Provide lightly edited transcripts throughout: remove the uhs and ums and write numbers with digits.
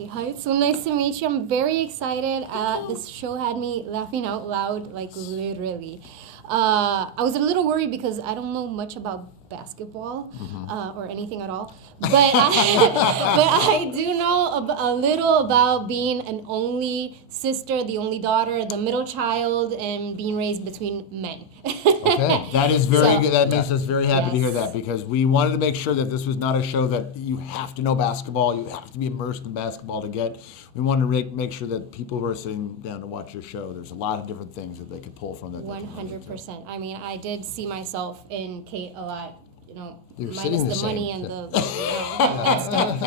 Okay, hi, it's so nice to meet you. I'm very excited. This show had me laughing out loud, like literally. I was a little worried because I don't know much about basketball or anything at all, but I do know a little about being an only sister, the only daughter, the middle child, and being raised between men. Okay. That is very good. That makes us very happy to hear Yes. that, because we wanted to make sure that this was not a show that you have to know basketball, you have to be immersed in basketball to get. We wanted to make sure that people who are sitting down to watch your show, there's a lot of different things that they could pull from that. 100%. I mean, I did see myself in Kate a lot. You know, You're minus sitting the the money same. and that stuff.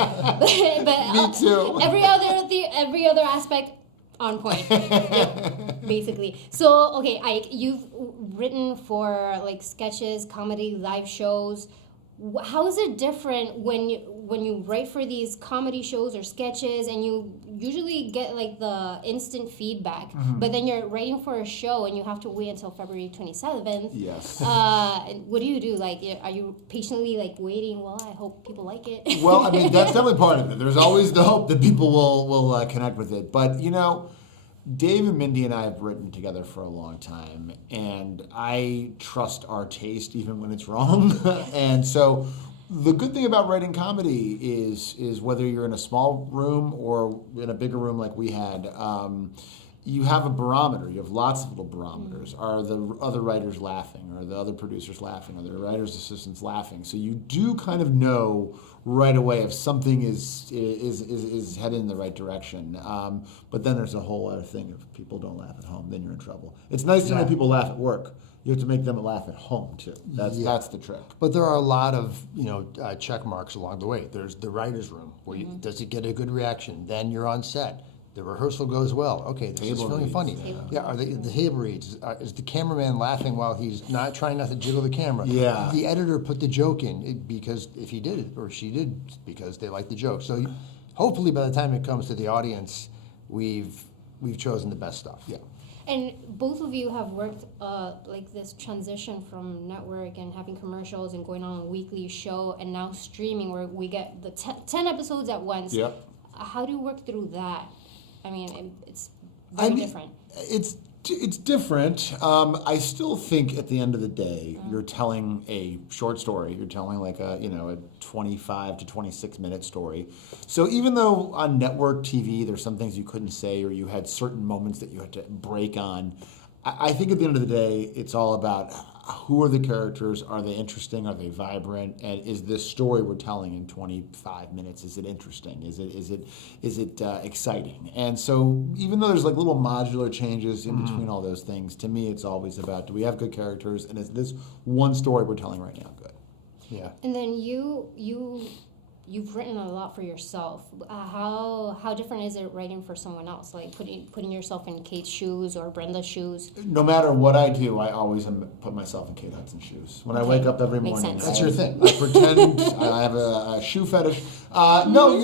but Me too. Every other aspect on point. Yep, basically. So okay, Ike, you've written for like sketches, comedy, live shows. How is it different when you write for these comedy shows or sketches, and you usually get like the instant feedback, but then you're writing for a show and you have to wait until February 27th? Yes. What do you do? Like, are you patiently like waiting? Well, I hope people like it. Well, I mean, that's definitely part of it. There's always the hope that people will connect with it. But, you know, Dave and Mindy and I have written together for a long time, and I trust our taste even when it's wrong. And so the good thing about writing comedy is whether you're in a small room or in a bigger room like we had, you have a barometer. You have lots of little barometers. Are the other writers laughing? Are the other producers laughing? Are the writers' assistants laughing? So you do kind of know right away if something is headed in the right direction. But then there's a whole other thing. If people don't laugh at home, then you're in trouble. It's nice to know people laugh at work. You have to make them laugh at home too. That's the trick. But there are a lot of check marks along the way. There's the writer's room. Where does it get a good reaction? Then you're on set. The rehearsal goes well. Okay, this is feeling funny. Yeah, are the table reads? Is the cameraman laughing while he's trying not to jiggle the camera? Yeah. The editor put the joke in because if he did it or she did because they liked the joke. So hopefully by the time it comes to the audience, we've chosen the best stuff. Yeah. And both of you have worked like this transition from network and having commercials and going on a weekly show and now streaming where we get the 10 episodes at once. Yep. How do you work through that? I mean, it's very different. It's different. I still think at the end of the day, you're telling a short story. You're telling like a 25 to 26 minute story. So even though on network TV there's some things you couldn't say or you had certain moments that you had to break on, I think at the end of the day it's all about who are the characters, are they interesting, are they vibrant, and is this story we're telling in 25 minutes, is it interesting, is it exciting? And so even though there's like little modular changes in between all those things, to me it's always about, do we have good characters, and is this one story we're telling right now good? Yeah. And then you've written a lot for yourself. How different is it writing for someone else? Like putting yourself in Kate's shoes or Brenda's shoes? No matter what I do, I always put myself in Kate Hudson's shoes. When I wake up every Makes morning, sense. That's your thing. I pretend I have a shoe fetish. No,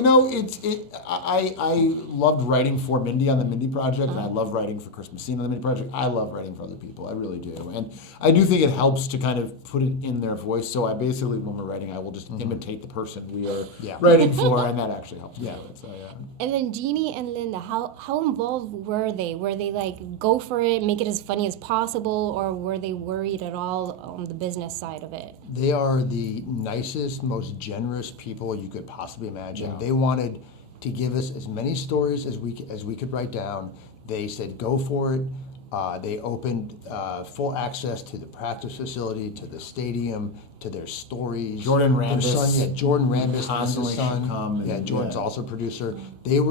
I loved writing for Mindy on the Mindy Project, and I love writing for Chris Messina on the Mindy Project. I love writing for other people. I really do, and I do think it helps to kind of put it in their voice. So I basically, when we're writing, I will just imitate the person we are writing for, and that actually helps. Yeah. So, And then Jeannie and Linda, how involved were they? Were they like, go for it, make it as funny as possible, or were they worried at all on the business side of it? They are the nicest, most generous people you could possibly imagine. Yeah. They wanted to give us as many stories as we could write down. They said, go for it. They opened full access to the practice facility, to the stadium, to their stories. Jordan Rambis. Their son, Jordan Rambis, Constantly Linda's son. should come and- Jordan's yeah. also a producer. They're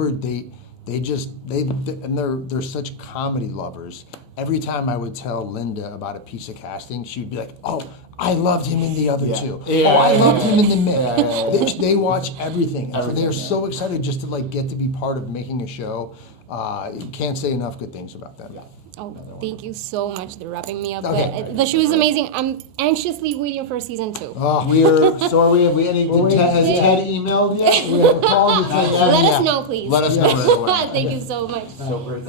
such comedy lovers. Every time I would tell Linda about a piece of casting, she'd be like, "Oh, I loved him in the other two. Yeah. Oh, I loved him in the Mick." Yeah. They watch everything. And so they are Everything, so excited just to like get to be part of making a show. Can't say enough good things about them. Yeah. Oh, thank you so much. They're wrapping me up. Okay. But the show is amazing. I'm anxiously waiting for season 2. Oh, Has Ted emailed yet? we have a call to take. Let us know, please. Let us know right away. Thank you so much. So great.